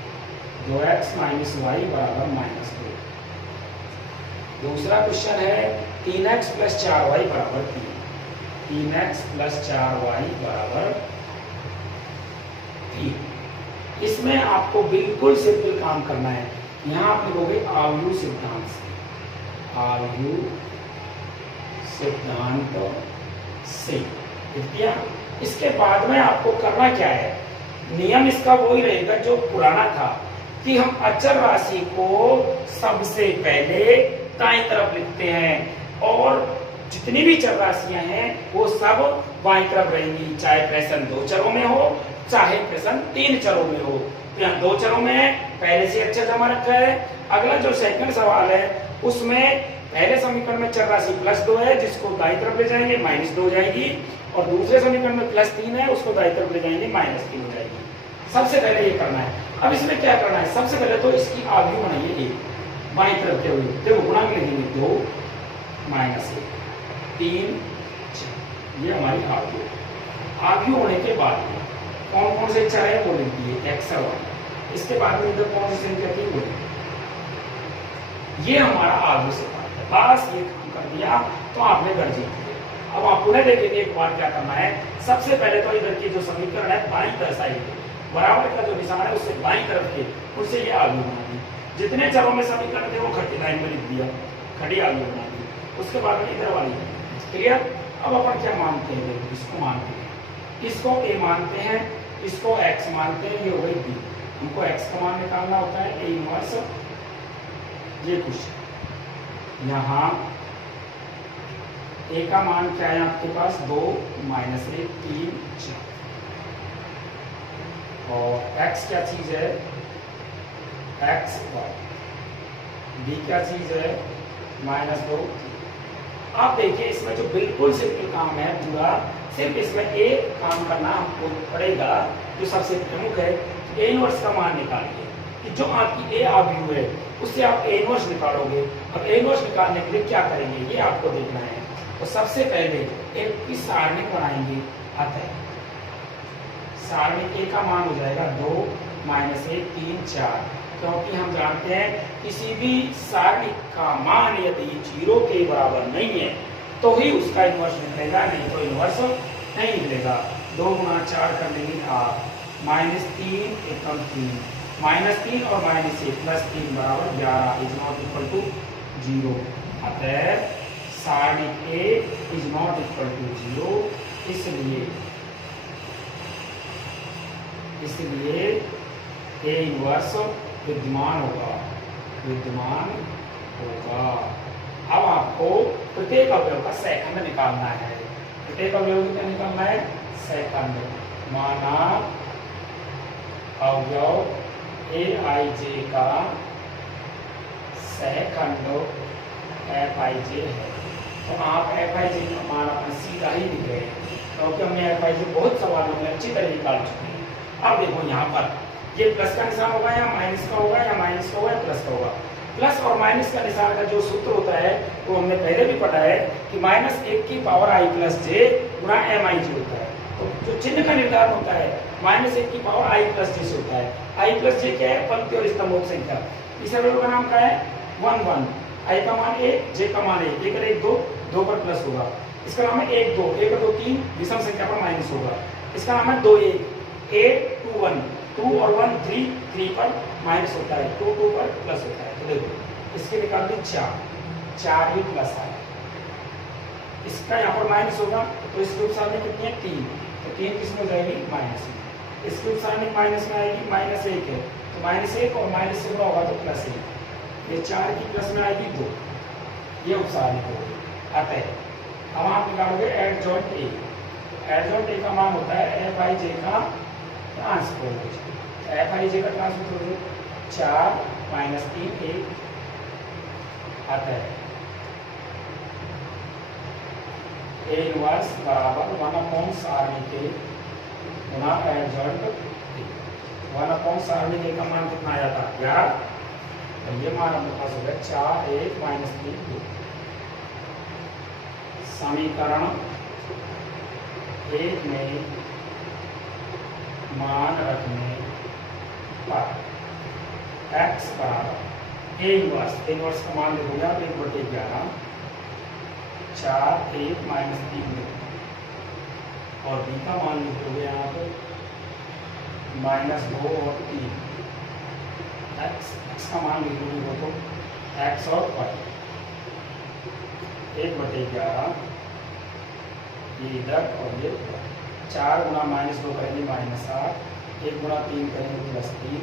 2x माइनस वाई बराबर -2। दूसरा क्वेश्चन है 3x प्लस 4y बराबर 3, 3x प्लस 4y बराबर 3। इसमें आपको बिल्कुल सिंपल काम करना है। यहाँ आप लिखोगे आव्यूह सिद्धांत से, आव्यूह सिद्धांत से। इसके बाद में आपको करना क्या है, नियम इसका वही रहेगा जो पुराना था कि हम अचर राशि को सबसे पहले दाईं तरफ लिखते हैं और जितनी भी चर राशियां हैं वो सब बाईं तरफ रहेंगी, चाहे प्रश्न 2 चरों में हो चाहे प्रश्न 3 चरों में हो। तो यहाँ 2 चरों में पहले से अक्षर जमा रखा है। अगला जो सेकंड सवाल है उसमें पहले समीकरण में चर राशि +2 है जिसको दाईं तरफ ले जाएंगे -2 हो जाएगी, और दूसरे समीकरण में +3 है उसको दाईं तरफ ले जाएंगे -3 हो जाएगी। सबसे पहले ये करना है। अब इसमें क्या करना है, सबसे पहले तो इसकी आव्यूह बनाइए 1 बाईं तरफ के हुए, देखो गुणांक लिखेंगे 2 -1 3 6, ये हमारी आव्यूह। आव्यूह होने के बाद में कौन कौन से चर है वो लिख दिए x और y। इसके बाद में इधर कौन सी संख्या थी वो, ये हमारा आव्यूह सिद्धांत है। बस ये काम कर दिया तो आपने कर जीत लिया। अब आप पुनः देखेंगे एक बार क्या करना है। सबसे पहले तो इधर की जो समीकरण है बाईं तरफ साइड बराबर का जो निशान है उससे बाईं तरफ के उससे ये आव्यूह बना दी। जितने चरों में समीकरण थे वो खड़ी लाइन में लिख दिया, खड़ी आव्यूह बना दी। उसके बाद में इधर वाली क्लियर। अब अपन क्या मानते हैं, इसको मानते हैं, इसको a मानते हैं, इसको x मानते हैं, ये हो गई b। हमको x का मान निकालना होता है a इनवर्स। ये कुछ यहाँ a का मान क्या है आपके पास 2 -1 3 4, और x क्या चीज है x y, b क्या चीज है -2 3। आप देखिए इसमें जो बिल्कुल सिंपल काम है पूरा, सिर्फ इसमें एक काम करना हमको पड़ेगा जो सबसे प्रमुख है, a इनवर्स का मान निकालिए कि जो आपकी a आव्यूह है उससे आप a इनवर्स निकालोगे। अब a इनवर्स निकालने के लिए क्या करेंगे ये आपको देखना है। तो सबसे पहले एक की सारणी बनाएंगे। अतः सारणिक ए का मान हो जाएगा 2 माइनस 1 3 4, क्योंकि हम जानते हैं किसी भी सारणिक का मान यदि 0 के बराबर नहीं है तो ही उसका इन्वर्स निकलेगा, नहीं तो इन्वर्स नहीं निकलेगा। 2 गुना 4 कर लेंगे 8, माइनस 3 एकम 3, माइनस 3 और माइनस 1 प्लस 3 बराबर 11 इज नॉट इक्वल टू 0। अतः सारणिक A is not equal to 0, इसलिए ए इनवर्स विद्यमान होगा। अब आपको प्रत्येक अवयव का सेकंड निकालना है। प्रत्येक अवयव क्या निकालना है? सेकंड। माना अवयव ए आई जे का सेकंड एफ आई जे है, तो आप एफ आई जे का मान अपना सीधा ही लिख रहे हैं, क्योंकि हमने एफ आई जे बहुत सवालों में अच्छी तरह निकाल चुके हैं। अब देखो यहाँ पर ये प्लस का निशान होगा या माइनस का होगा, या माइनस का होगा या प्लस का होगा। प्लस और माइनस का निशान का जो सूत्र होता है वो हमने पहले भी पढ़ा है कि माइनस 1 की पावर आई प्लस जे गुणा एम आई जे होता है। तो जो चिन्ह का निर्धारण होता है माइनस 1 की पावर आई प्लस जे से होता है। आई प्लस जे क्या है? पंक्ति और स्तंभों की संख्या। इस अवयव का नाम क्या है? 1 1। आई का मान 1, जे का मान 1, 1 1 2, 2 पर प्लस होगा। इसका नाम है 1 2, 1 2 3, विषम संख्या पर माइनस होगा। इसका नाम है 2 1, 8 2 1, 2 और 1 3, 3 पर माइनस होता है, 2 2 पर प्लस होता है। तो देखो इसके निकाल दें 4 ही प्लस है, इसका यहाँ पर माइनस होगा तो इसके उपसार में कितनी है? 3, तो 3 किस में हो जाएगी? माइनस में। इसके उपसार में माइनस में आएगी, माइनस 1 है तो माइनस 1 और माइनस से गुणा होगा तो प्लस 1। ये 4 की प्लस में आएगी 2, ये उपसार होगी। अतः अब आप निकालोगे एडजॉइंट ए। एडजॉइंट ए का मान होता है एफ आई जे का ट्रांसपोज। एफ आई जे का ट्रांसपोज 4 माइनस 3 1 आता है। ए इनवर्स बराबर 1 सारणी के गुणा एडजॉइंट ए। 1 सारणी के का मान कितना आया था? 11। तो ये मान हमारे पास हो गया 4 1 माइनस 3 2। समीकरण 1 में मान रखने पर x बराबर ए इनवर्स का मान लिखोगे आप 1/11 4 1 माइनस 3 और b का मान लिखोगे यहाँ पे -2 और 3। x का मान लिखोगे वो तो x और y 1/11 ये इधर और ये 4 गुणा -2 करेंगे -8, 1 गुणा 3 करेंगे +3,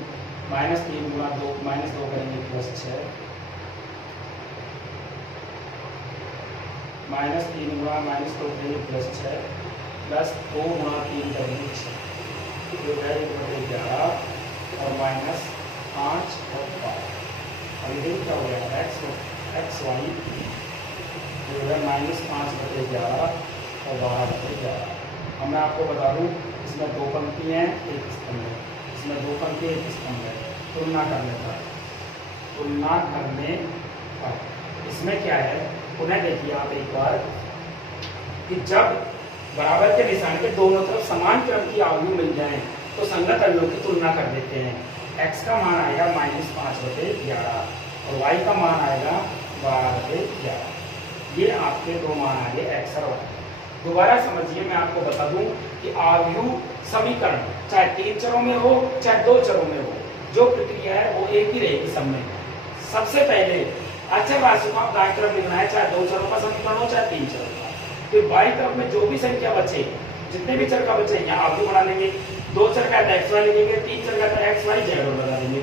-3 गुणा 2 -2 करेंगे +6, -3 गुणा -2 करेंगे +6, +2 गुणा 3 करेंगे 6, जो है 1/11 और -5 और 5। अब ये क्या हो गया? x y जो है -5/11 और 12/11। अब मैं आपको बता दूं इसमें 2 पंक्ति हैं, एक स्तंभ है। इसमें 2 पंक्ति एक स्तंभ है। तुलना करने पर इसमें क्या है? पुनः देखिए आप एक बार कि जब बराबर के निशान के दोनों तरफ समान क्रम की अवयव मिल जाए तो संगत अवयव की तुलना कर देते हैं। x का मान आएगा -5/11 और y का मान आएगा 12/11। ये आपके 2 मान आ गए x और y। दोबारा समझिए, मैं आपको बता दूं कि अवयव समीकरण चाहे 3 चरों में हो चाहे 2 चरों में हो, जो प्रक्रिया है वो एक ही रहेगी सब में। सबसे पहले अचर राशि को आप दाईं तरफ लिखना है, चाहे 2 चरों का समीकरण हो चाहे 3 चरों का। फिर बाईं तरफ में जो भी संख्या बचे, जितने भी चर का बचे यहाँ अवयव बना लेंगे। 2 चर का है तो x y लिखेंगे, 3 चर का है तो x y z बता देंगे।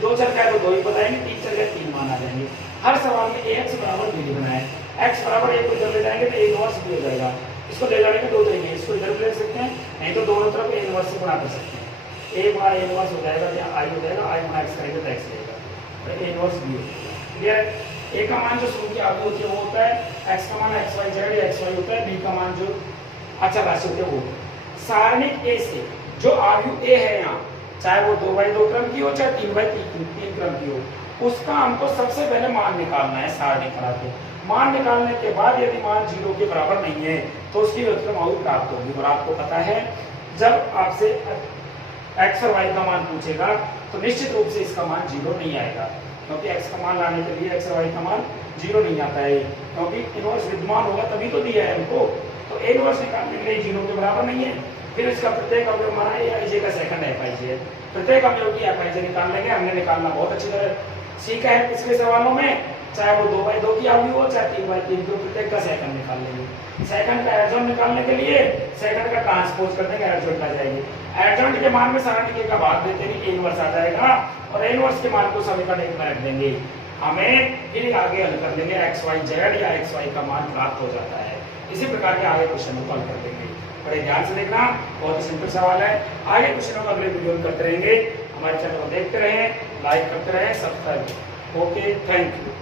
2 चर का है तो 2 ही बताएंगे, 3 चर का 3 मान आ जाएंगे। हर सवाल में ax बराबर b लिखना है। x बराबर 1 को इधर ले जाएंगे तो a इनवर्स b हो जाएगा। इसको ले जाने के 2 तरीके हैं, इसको इधर ले सकते हैं, नहीं तो दोनों तरफ a इनवर्स से गुणा कर सकते हैं। a गुणा a इनवर्स हो जाएगा या i हो जाएगा, i गुणा x करेंगे तो x रहेगा, तो a इनवर्स b हो जाएगा। क्लियर? a का मान जो शुरू की अवयव होती है वो होता है, x का मान x y z या x y होता है, b का मान जो अचर राशि होती है वो। सारणिक a से जो अवयव a है यहाँ, चाहे वो 2/2 क्रम की हो चाहे 3/3 क्रम की हो, उसका हमको सबसे पहले मान निकालना है। सारणिक बना के मान निकालने के बाद यदि मान 0 के बराबर नहीं है तो उसकी व्युत्क्रम अवयव प्राप्त होगी। और आपको पता है जब आपसे एक्स और वाई का मान पूछेगा तो निश्चित रूप से इसका मान 0 नहीं आएगा, क्योंकि एक्स का मान लाने के लिए एक्स और वाई का मान 0 नहीं आता है, क्योंकि इनवर्स विद्यमान होगा तभी तो दिया है हमको। तो ए इनवर्स निकालने के लिए 0 के बराबर नहीं है। फिर इसका प्रत्येक अवयव माना है आई जे का सेकंड एफ आई जे, प्रत्येक अवयव की एफ आई जे निकाल लेंगे। हमने निकालना बहुत अच्छी तरह सीखा है पिछले सवालों में, चाहे वो 2/2 की अवयव हो चाहे 3/3, तो प्रत्येक का सेकंड निकाल लेंगे। सेकंड का एडजॉइंट निकालने के लिए सेकंड का ट्रांसपोज कर देंगे, एडजॉइंट आ जाएगी। एडजॉइंट के मान में सारण के का भाग देते ही ए इनवर्स आ जाएगा, और ए इनवर्स के मान को समीकरण 1 में रख देंगे। हमें फिर आगे हल कर लेंगे एक्स वाई जेड या एक्स वाई का मान प्राप्त हो जाता है। इसी प्रकार के आगे क्वेश्चन को हल कर देंगे। बड़े ध्यान से देखना, बहुत ही सिंपल सवाल है। आगे क्वेश्चनों को अगले वीडियो में करते रहेंगे। हमारे चैनल को देखते रहें, लाइक करते रहें, सब्सक्राइब। Okay, thank you.